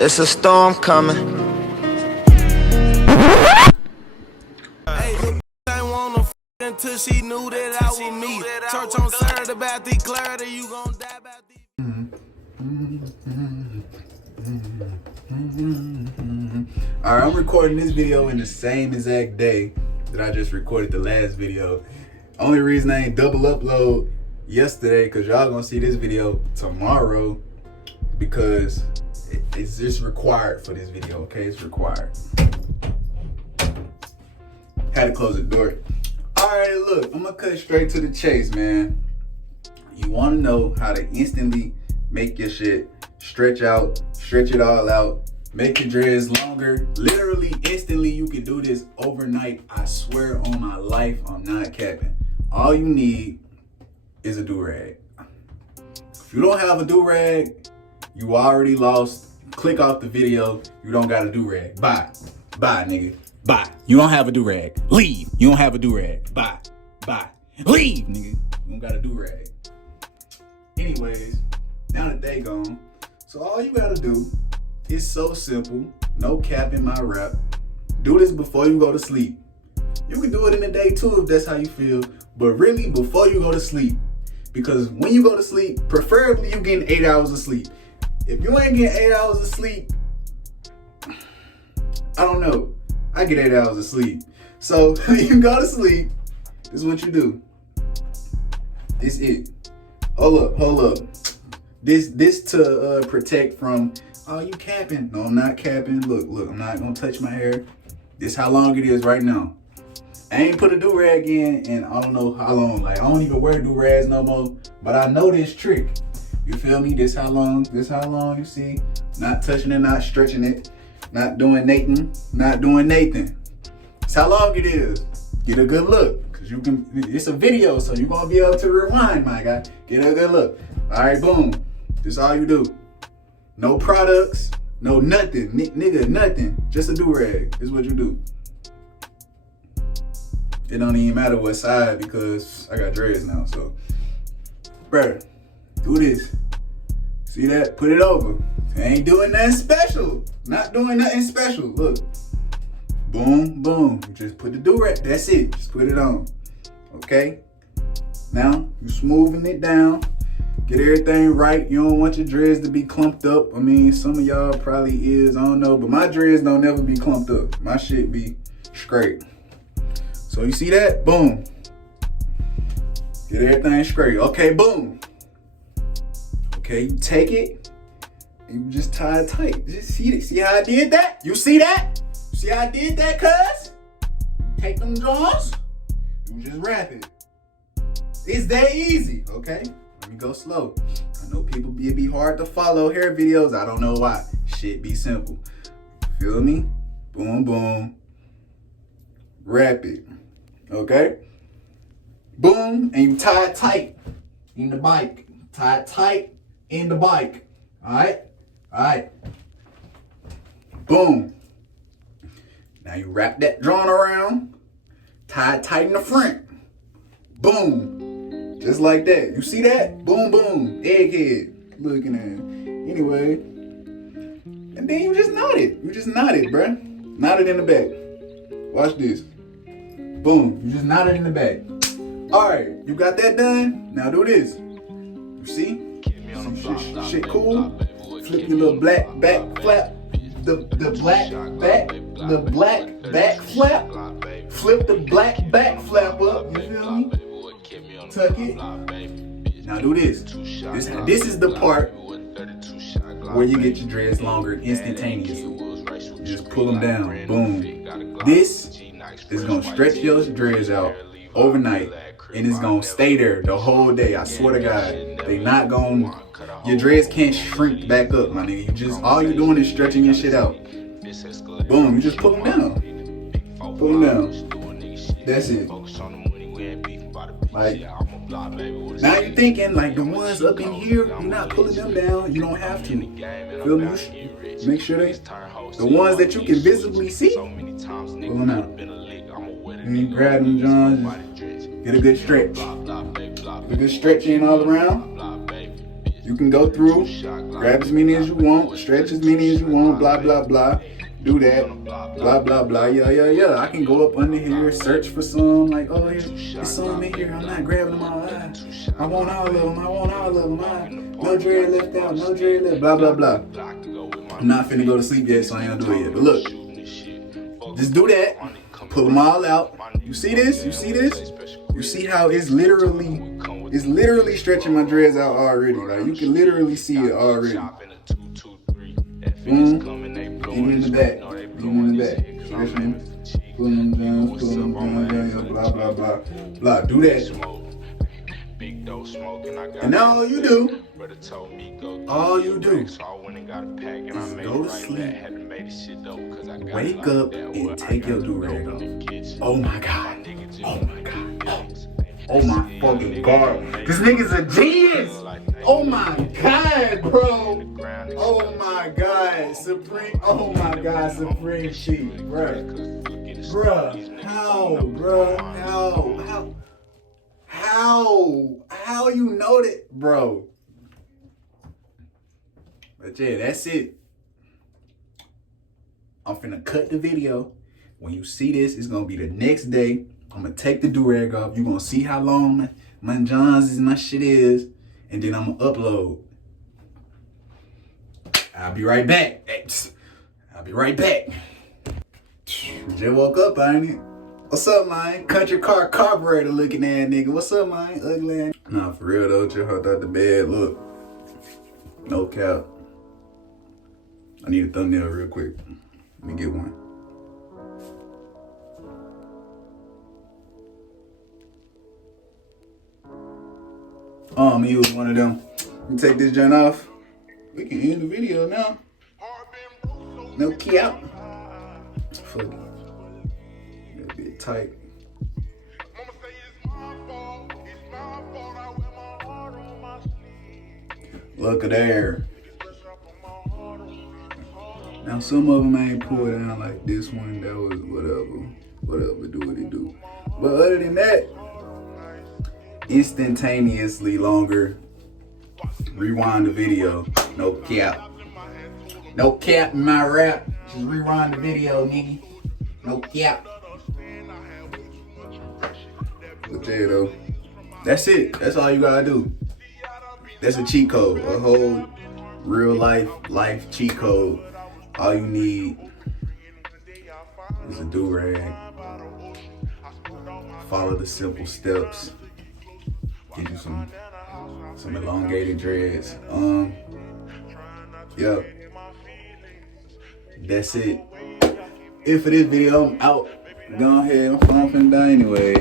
It's a storm coming. Until she knew that I was me. Church on Saturday about the clarity, you gon' die about the. Alright, I'm recording this video in the same exact day that I just recorded the last video. Only reason I ain't double upload yesterday, because y'all gonna see this video tomorrow, because it's just required for this video, okay? It's required. Had to close the door. Alright, look, I'm gonna cut straight to the chase, man. You wanna know how to instantly make your shit stretch out, stretch it all out, make your dreads longer. Literally, instantly, you can do this overnight. I swear on my life, I'm not capping. All you need is a do-rag. If you don't have a do-rag, you already lost. Click off the video. You don't got a do-rag. Bye. Bye, nigga. Bye. You don't have a do-rag. Leave. You don't have a do-rag. Bye. Bye. Leave, nigga. You don't got a do-rag. Anyways, now that they gone, so all you gotta do is so simple. No cap in my rap. Do this before you go to sleep. You can do it in the day too if that's how you feel, but really before you go to sleep. Because when you go to sleep, preferably you getting 8 hours of sleep. If you ain't getting 8 hours of sleep, I don't know. I get 8 hours of sleep. So when you go to sleep, this is what you do. This it. Hold up. This to protect from, oh, you capping. No, I'm not capping. Look, I'm not gonna touch my hair. This how long it is right now. I ain't put a do-rag in I don't know how long. Like, I don't even wear do-rags no more, but I know this trick. You feel me? This how long, you see? Not touching it, not stretching it, not doing Nathan. It's how long it is. Get a good look, cause you can, it's a video, so you're gonna be able to rewind, my guy. Get a good look. All right, boom. This all you do. No products, no nothing, nigga, nothing. Just a do-rag. This is what you do. It don't even matter what side, because I got dreads now, so. Bruh, do this. See that? Put it over. I ain't doing nothing special. Not doing nothing special. Look. Boom, boom. You just put the do-rag. That's it. Just put it on. Okay? Now, you smoothing it down. Get everything right. You don't want your dreads to be clumped up. I mean, some of y'all probably is. I don't know. But my dreads don't never be clumped up. My shit be straight. So you see that? Boom. Get everything straight. Okay, boom. Okay, you take it and you just tie it tight. Just see how I did that? You see that? You see how I did that, cuz? Take them drawers, you just wrap it. It's that easy, okay? Let me go slow. I know people be hard to follow hair videos. I don't know why. Shit be simple. Feel me? Boom, boom. Wrap it. Okay? Boom, and you tie it tight in the bike. Tie it tight in the bike. Alright? Alright. Boom. Now you wrap that drawing around. Tie it tight in the front. Boom. Just like that. You see that? Boom, boom. Egghead. Looking at it. Anyway. And then you just knot it. You just knot it, bruh. Knot it in the back. Watch this. Boom. You just knot it in the back. Alright. You got that done? Now do this. You see? Shit cool. Flip your little black back flap. The black back flap. Flip the black back flap up. You feel me? Tuck it. Now do this. This is the part where you get your dreads longer instantaneously. You just pull them down. Boom. This is gonna stretch your dreads out overnight, and it's gonna stay there the whole day. I swear to God, they not gonna. Your dreads can't shrink back up, my nigga. All you're doing is stretching your shit out. Boom. You just pull them down. Pull them down. That's it. Like, now you're thinking, like, the ones up in here, you're not pulling them down. You don't have to. Feel me? Make sure the ones that you can visibly see, pull them out. And you grab them, John. Get a good stretch. Get a good stretch in all around. You can go through, grab as many as you want, stretch as many as you want, blah, blah, blah. Do that, blah, blah, blah, yeah. I can go up under here, search for some, like, oh, there's some in here. I'm not grabbing them all. I want all of them. No dread left out, no dread left, blah, blah, blah. I'm not finna go to sleep yet, so I ain't gonna do it yet. But look, just do that, pull them all out. You see this? You see how it's literally stretching my dreads out already. Like, you can literally see it already. Even in the back. Stretching, pulling them down, blah, blah, blah, blah. Do that. And now all you do is go to sleep, wake up, and take your do-rag off. Oh my God. Oh my fucking God. This nigga's a genius. Oh my God, bro. Oh my God, Supreme. Oh my God, SupremeTee, bro. How you know that, bro? But yeah, that's it. I'm finna cut the video. When you see this, it's gonna be the next day. I'm gonna take the do-rag off. You're gonna see how long my Johns and my shit is. And then I'm gonna upload. I'll be right back. Just woke up, ain't it? What's up, man? Country car carburetor looking ass nigga. What's up, man? Ugly ass. Nah, for real though, just hopped out the bed. Look. No cap. I need a thumbnail real quick. Let me get one. Me was one of them. Let me take this joint off. We can end the video now. No cap. Fuck it. A bit tight. Look at there. Now some of them ain't pulled down like this one. That was whatever, do what it do. But other than that, instantaneously longer. Rewind the video. No cap. No cap in my rap. Just rewind the video, nigga. No cap. But yeah, though. That's it. That's all you gotta do. That's a cheat code. A whole real life cheat code. All you need is a do-rag. Follow the simple steps. Get you some elongated dreads. Yeah. That's it. For this video, I'm out. Go ahead, I'm finna die anyway.